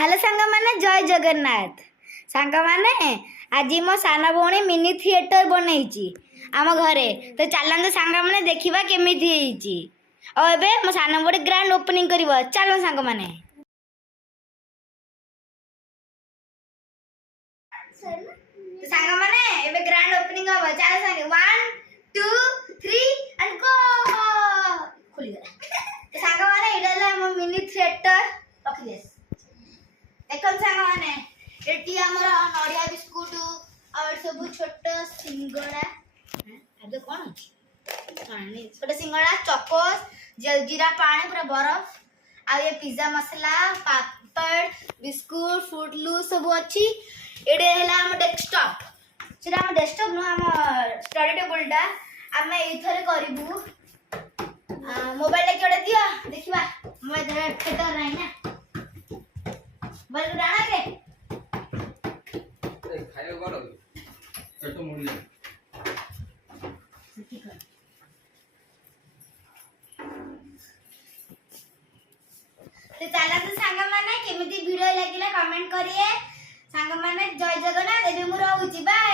Hello सांग माने जय जगन्नाथ सांग माने आज मो सान भौणी मिनी थिएटर बनई आम घरे तो चलते सांग माने देखा केमी और एबे मो सान गोटे ग्रांड ओपनिंग कर चलो सांग माने सांग माने एबे ग्रांड ओपनिंग हम चलो सांग 1 2 3 एंड गो खुली गला सांग माने इडला हम मिनी थिएटर रखी देस देखो सांग माने एटी हमर नडिया बिस्कुट और सब छोट सिंगड़ा अब कौन पानी छोटे सिंगड़ा चकोस जलजीरा पानी पूरा बर्फ आ ये pizza masala papad biscuit fruit लू सब अच्छी एडे हैला हम डेस्कटॉप सेटा हम डेस्कटॉप नो हम स्टडी टेबल टा हम एथरे करबू मोबाइल ले केडे दियो देखिबा मोबाइल धरे थिएटर नाही ना मोबाइल डाना के ए खायो गरो पेट मुड़ी जा तो चला तो सांग माने केमिति वीडियो लागिला कमेंट करिए सांग माने जय जगन्नाथ एबे मु रहउची बाय।